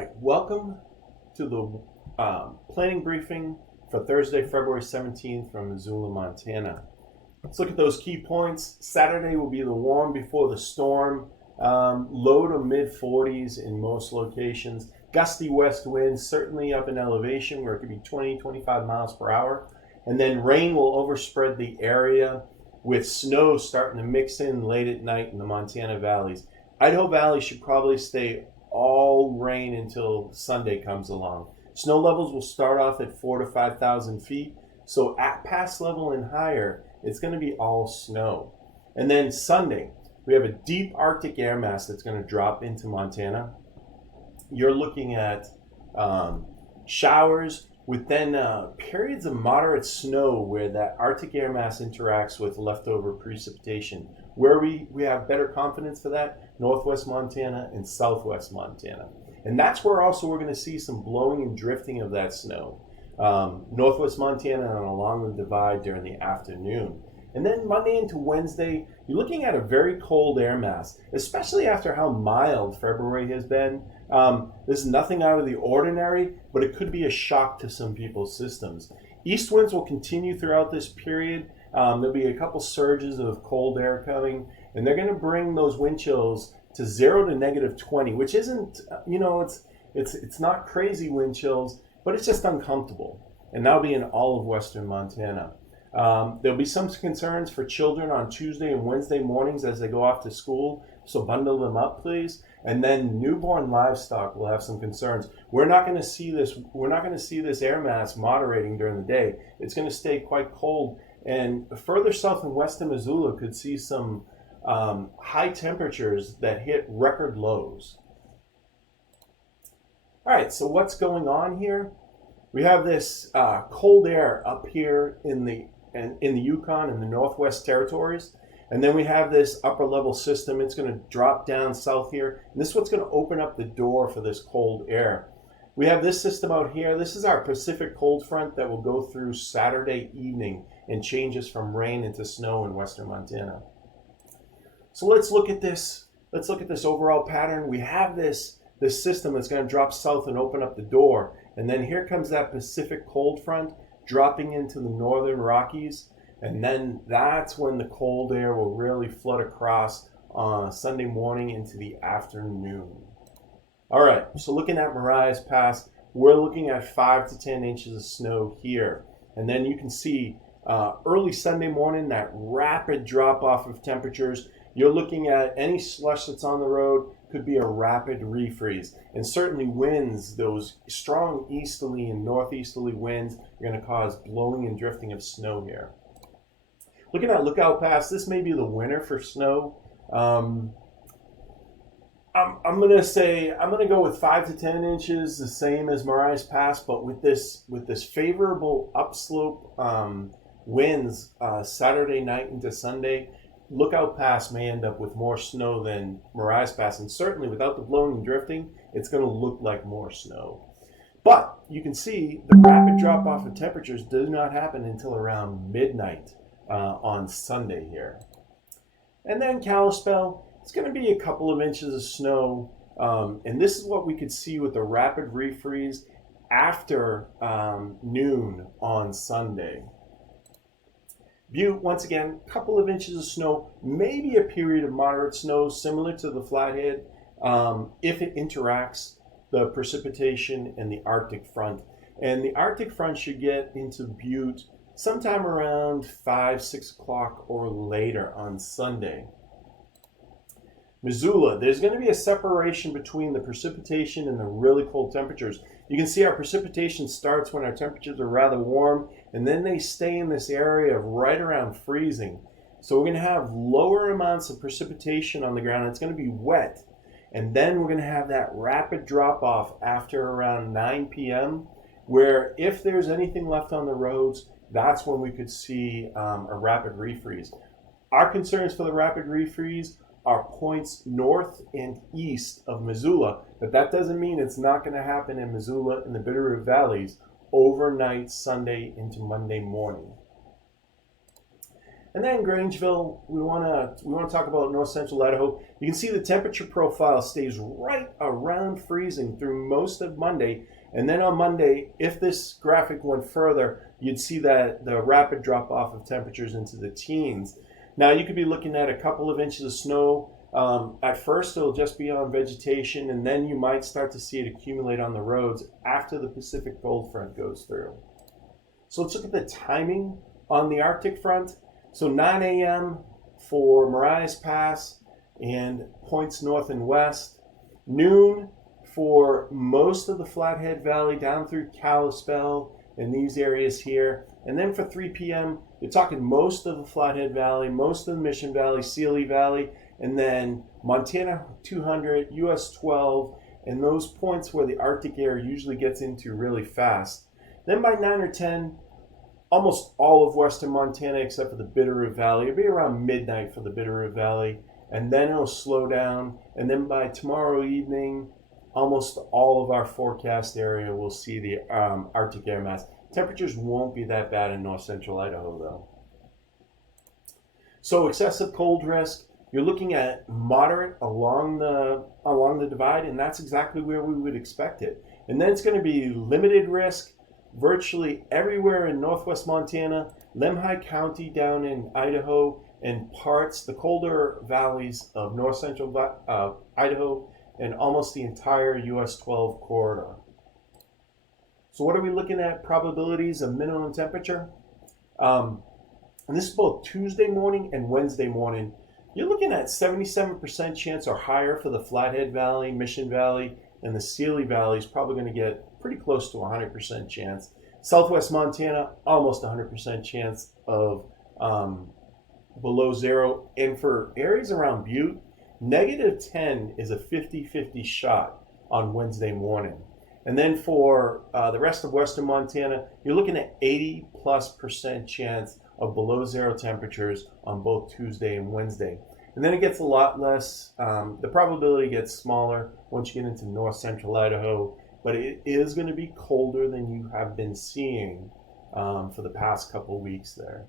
right, welcome to the planning briefing for Thursday, February 17th from Missoula, Montana. Let's look at those key points. Saturday will be the warm before the storm, low to mid 40s in most locations. Gusty west winds, certainly up in elevation where it could be 20, 25 miles per hour. And then rain will overspread the area with snow starting to mix in late at night in the Montana valleys. Idaho Valley should probably stay all rain until Sunday comes along. Snow levels will start off at 4,000 to 5,000 feet. So at pass level and higher, it's going to be all snow. And then Sunday, we have a deep Arctic air mass that's going to drop into Montana. You're looking at showers with then periods of moderate snow where that Arctic air mass interacts with leftover precipitation. Where we have better confidence for that, northwest Montana and southwest Montana. And that's where also we're going to see some blowing and drifting of that snow. Northwest Montana and along the divide during the afternoon. And then Monday into Wednesday, you're looking at a very cold air mass, especially after how mild February has been. This is nothing out of the ordinary, but it could be a shock to some people's systems. East winds will continue throughout this period. There'll be a couple surges of cold air coming, and they're going to bring those wind chills to 0 to negative 20, which isn't, it's not crazy wind chills, but it's just uncomfortable. And that'll be in all of western Montana. There'll be some concerns for children on Tuesday and Wednesday mornings as they go off to school, so bundle them up, please. And then newborn livestock will have some concerns. We're not going to see this air mass moderating during the day. It's going to stay quite cold. And further south in western Missoula could see some high temperatures that hit record lows. All right, so what's going on here? We have this cold air up here in the Yukon and the Northwest Territories. And then we have this upper level system. It's going to drop down south here. And this is what's going to open up the door for this cold air. We have this system out here. This is our Pacific cold front that will go through Saturday evening and changes from rain into snow in western Montana. So let's look at this. Let's look at this overall pattern. We have this system that's going to drop south and open up the door. And then here comes that Pacific cold front dropping into the Northern Rockies. And then that's when the cold air will really flood across on Sunday morning into the afternoon. All right, so looking at Marias Pass, we're looking at 5 to 10 inches of snow here. And then you can see early Sunday morning, that rapid drop off of temperatures. You're looking at any slush that's on the road could be a rapid refreeze. And certainly winds, those strong easterly and northeasterly winds are going to cause blowing and drifting of snow here. Looking at Lookout Pass, this may be the winner for snow. I'm going to go with 5 to 10 inches, the same as Marias Pass, but with this favorable upslope winds Saturday night into Sunday, Lookout Pass may end up with more snow than Marias Pass, and certainly without the blowing and drifting, it's going to look like more snow. But you can see the rapid drop off of temperatures does not happen until around midnight on Sunday here. And then Kalispell, it's going to be a couple of inches of snow, and this is what we could see with the rapid refreeze after noon on Sunday. Butte, once again, a couple of inches of snow, maybe a period of moderate snow similar to the Flathead if it interacts the precipitation and the Arctic front. And the Arctic front should get into Butte sometime around 5, 6 o'clock or later on Sunday. Missoula, there's going to be a separation between the precipitation and the really cold temperatures. You can see our precipitation starts when our temperatures are rather warm, and then they stay in this area of right around freezing. So we're going to have lower amounts of precipitation on the ground. It's going to be wet. And then we're going to have that rapid drop off after around 9 p.m., where if there's anything left on the roads, that's when we could see a rapid refreeze. Our concerns for the rapid refreeze are points north and east of Missoula, but that doesn't mean it's not going to happen in Missoula and the Bitterroot Valleys overnight Sunday into Monday morning. And then Grangeville, we want to talk about north central Idaho. You can see the temperature profile stays right around freezing through most of Monday. And then on Monday, if this graphic went further, you'd see that the rapid drop off of temperatures into the teens. Now you could be looking at a couple of inches of snow. At first, it'll just be on vegetation, and then you might start to see it accumulate on the roads after the Pacific cold front goes through. So let's look at the timing on the Arctic front. So 9 a.m. for Marias Pass and points north and west. Noon for most of the Flathead Valley down through Kalispell and these areas here. And then for 3 p.m., you're talking most of the Flathead Valley, most of the Mission Valley, Sealy Valley, and then Montana 200, US 12, and those points where the Arctic air usually gets into really fast. Then by 9 or 10, almost all of western Montana except for the Bitterroot Valley. It'll be around midnight for the Bitterroot Valley, and then it'll slow down. And then by tomorrow evening, almost all of our forecast area will see the Arctic air mass. Temperatures won't be that bad in north central Idaho, though. So excessive cold risk, you're looking at moderate along the divide, and that's exactly where we would expect it. And then it's going to be limited risk virtually everywhere in northwest Montana, Lemhi County down in Idaho, and the colder valleys of north central Idaho, and almost the entire US 12 corridor. So what are we looking at probabilities of minimum temperature? And this is both Tuesday morning and Wednesday morning. You're looking at 77% chance or higher for the Flathead Valley, Mission Valley, and the Sealy Valley is probably going to get pretty close to 100% chance. Southwest Montana, almost 100% chance of below zero. And for areas around Butte, -10 is a 50-50 shot on Wednesday morning. And then for the rest of western Montana, you're looking at 80+% chance of below zero temperatures on both Tuesday and Wednesday. And then it gets a lot less, the probability gets smaller once you get into north central Idaho, but it is going to be colder than you have been seeing for the past couple of weeks there.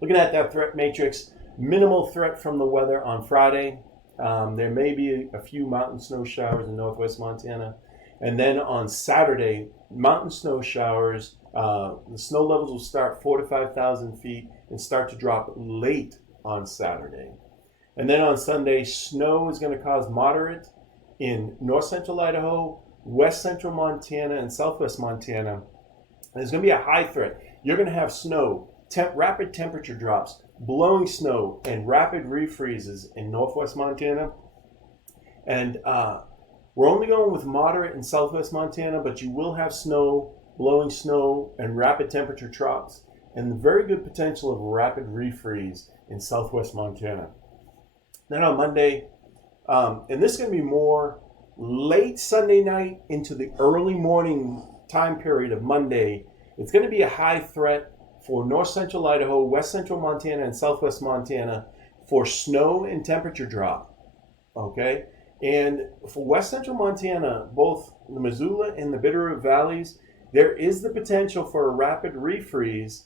Looking at that threat matrix, minimal threat from the weather on Friday. There may be a few mountain snow showers in northwest Montana. And then on Saturday, mountain snow showers, the snow levels will start 4,000 to 5,000 feet and start to drop late on Saturday. And then on Sunday, snow is going to cause moderate in north central Idaho, west central Montana, and southwest Montana. And there's going to be a high threat. You're going to have snow, rapid temperature drops, blowing snow, and rapid refreezes in northwest Montana. And we're only going with moderate in southwest Montana, but you will have snow, blowing snow, and rapid temperature drops, and the very good potential of rapid refreeze in southwest Montana. Then on Monday, and this is going to be more late Sunday night into the early morning time period of Monday, it's going to be a high threat for north central Idaho, west central Montana, and southwest Montana for snow and temperature drop. Okay? And for west central Montana, both the Missoula and the Bitterroot Valleys, there is the potential for a rapid refreeze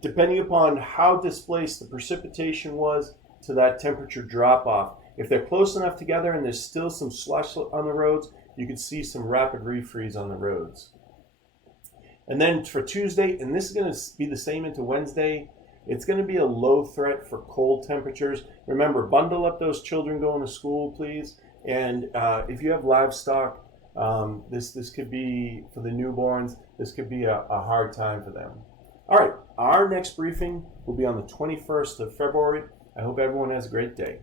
depending upon how displaced the precipitation was to that temperature drop off. If they're close enough together and there's still some slush on the roads, you could see some rapid refreeze on the roads. And then for Tuesday, and this is going to be the same into Wednesday, it's going to be a low threat for cold temperatures. Remember, bundle up those children going to school, please. And if you have livestock, this could be, for the newborns, this could be a hard time for them. All right, our next briefing will be on the 21st of February. I hope everyone has a great day.